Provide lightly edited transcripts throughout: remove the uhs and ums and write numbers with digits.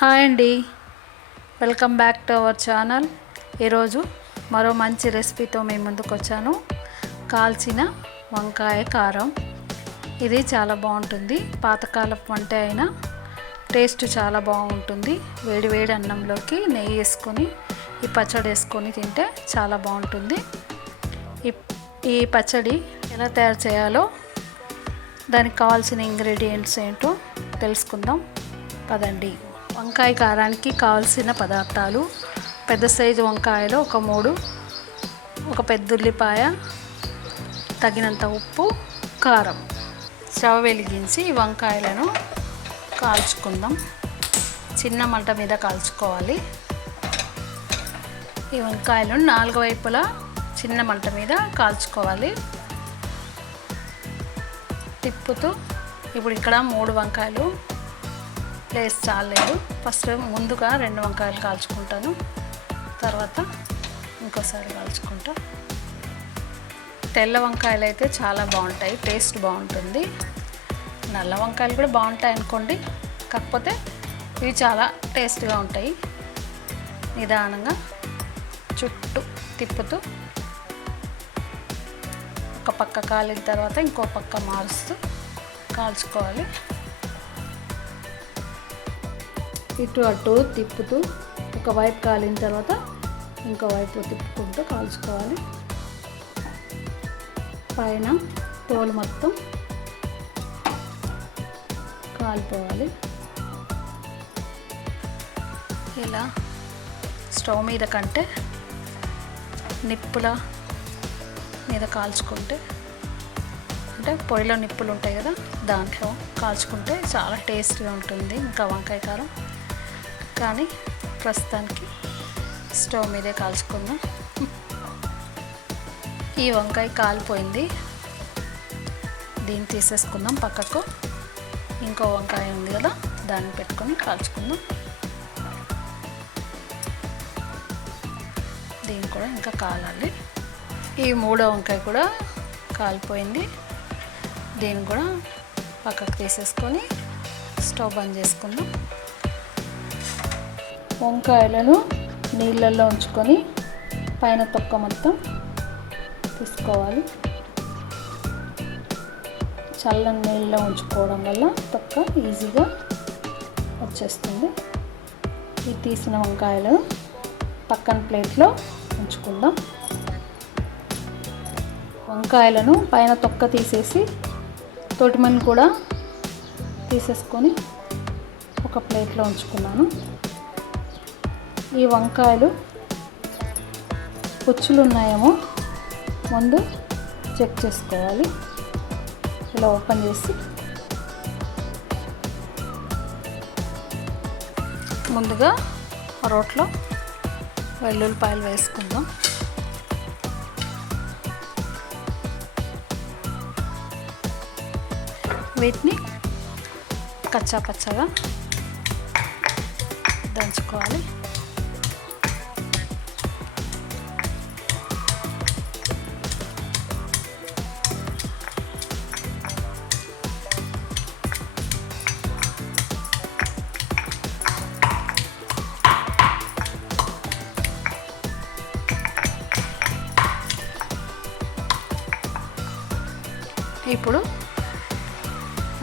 Hi అండి, welcome back to our channel. ఈరోజు మరో మంచి రెసిపీతో మేము ముందుకు వచ్చాను. కాల్చిన వంకాయ కారం. ఇది చాలా బాగుంటుంది. పాతకాలపు వంట అయినా టేస్ట్ చాలా బాగుంటుంది. వేడి వేడి అన్నంలోకి నెయ్యి వేసుకొని ఈ పచ్చడి వేసుకొని తింటే చాలా బాగుంటుంది. ఈ పచ్చడి ఎలా తయారు చేయాలో, దానికి కావాల్సిన ఇంగ్రీడియంట్స్ ఏంటో తెలుసుకుందాం పదండి. వంకాయ కారానికి కావాల్సిన పదార్థాలు: పెద్ద సైజు వంకాయలు ఒక 3, ఒక పెద్ద ఉల్లిపాయ, తగినంత ఉప్పు, కారం. స్టవ్ వెలిగించి ఈ వంకాయలను కాల్చుకుందాం. చిన్న మంట మీద కాల్చుకోవాలి. ఈ వంకాయలను 4 వైపులా చిన్న మంట మీద కాల్చుకోవాలి. తిప్పుతూ ఇప్పుడు ఇక్కడ 3 వంకాయలు ప్లేస్ చాలేదు. ఫస్ట్ ముందుగా 2 వంకాయలు కాల్చుకుంటాను, తర్వాత ఇంకోసారి కాల్చుకుంటా. తెల్ల వంకాయలు అయితే చాలా బాగుంటాయి, టేస్ట్ బాగుంటుంది. నల్ల వంకాయలు కూడా బాగుంటాయి అనుకోండి, కాకపోతే ఇవి చాలా టేస్ట్గా ఉంటాయి. నిదానంగా చుట్టూ తిప్పుతూ ఒక పక్క కాలిన తర్వాత ఇంకో పక్క మారుస్తూ కాల్చుకోవాలి. ఇటు అటు తిప్పుతూ ఒకవైపు కాలిన తర్వాత ఇంకో వైపు తిప్పుకుంటూ కాల్చుకోవాలి. పైన తోలు మొత్తం కాలిపోవాలి. ఇలా స్టవ్ మీద కంటే నిప్పుల మీద కాల్చుకుంటే, అంటే పొయ్యిలో నిప్పులు ఉంటాయి కదా, దాంట్లో కాల్చుకుంటే చాలా టేస్ట్గా ఉంటుంది ఇంకా వంకాయ కారం. కానీ ప్రస్తుతానికి స్టవ్ మీదే కాల్చుకుందాం. ఈ వంకాయ కాలిపోయింది, దీన్ని తీసేసుకుందాం పక్కకు. ఇంకో వంకాయ ఉంది కదా, దాన్ని పెట్టుకొని కాల్చుకుందాం. దీన్ని కూడా ఇంకా కాలాలి. ఈ 3వ వంకాయ కూడా కాలిపోయింది, దీన్ని కూడా పక్కకు తీసేసుకొని స్టవ్ బంద్ చేసుకుందాం. వంకాయలను నీళ్ళల్లో ఉంచుకొని పైన తొక్క మొత్తం తీసుకోవాలి. చల్లని నీళ్ళలో ఉంచుకోవడం వల్ల తొక్క ఈజీగా వచ్చేస్తుంది. ఈ తీసిన వంకాయలు పక్కన ప్లేట్లో ఉంచుకుందాం. వంకాయలను పైన తొక్క తీసేసి తోటిమని కూడా తీసేసుకొని ఒక ప్లేట్లో ఉంచుకున్నాను. ఈ వంకాయలు పుచ్చులు ఉన్నాయేమో ముందు చెక్ చేసుకోవాలి. ఇలా ఓపెన్ చేసి ముందుగా రోట్లో వెల్లుల్లిపాయలు వేసుకుందాం. వీటిని కచ్చా పచ్చగా దంచుకోవాలి. ఇప్పుడు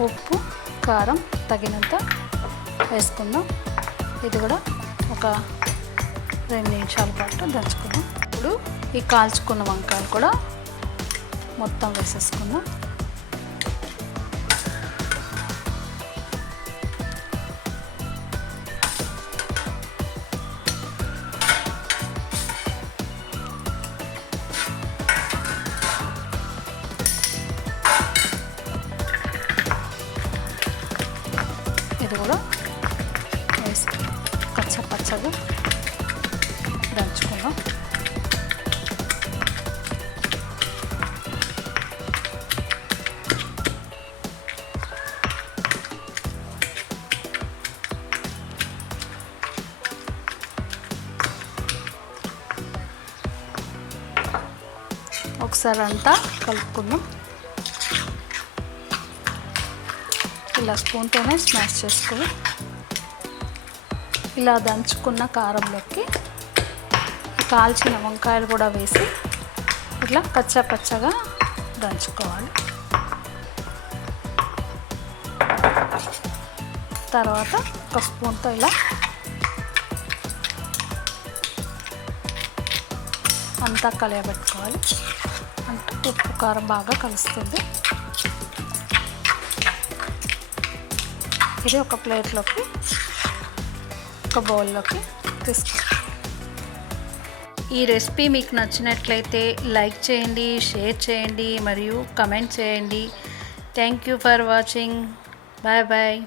ఉప్పు, కారం తగినంత వేసుకుందాం. ఇది కూడా ఒక 2 నిమిషాల పాటు దంచుకుందాం. ఇప్పుడు ఈ కాల్చుకున్న వంకాయలు కూడా మొత్తం వేసేసుకుందాం. ఇది కూడా వేసి పచ్చగా దంచుకుందాం. ఒకసారి అంతా కలుపుకుందాం. ఇలా స్పూన్తోనే స్మాష్ చేసుకోవాలి. ఇలా దంచుకున్న కారంలోకి కాల్చిన వంకాయలు కూడా వేసి ఇట్లా కచ్చా పచ్చగా దంచుకోవాలి. తర్వాత ఒక స్పూన్తో ఇలా అంతా కలియబెట్టుకోవాలి. అంటే ఉప్పు కారం బాగా కలుస్తుంది. ఇది ఒక ప్లేట్లోకి, ఒక బౌల్లోకి తీసుకోవాలి. ఈ రెసిపీ మీకు నచ్చినట్లయితే లైక్ చేయండి, షేర్ చేయండి మరియు కమెంట్ చేయండి. Thank you for watching. Bye bye.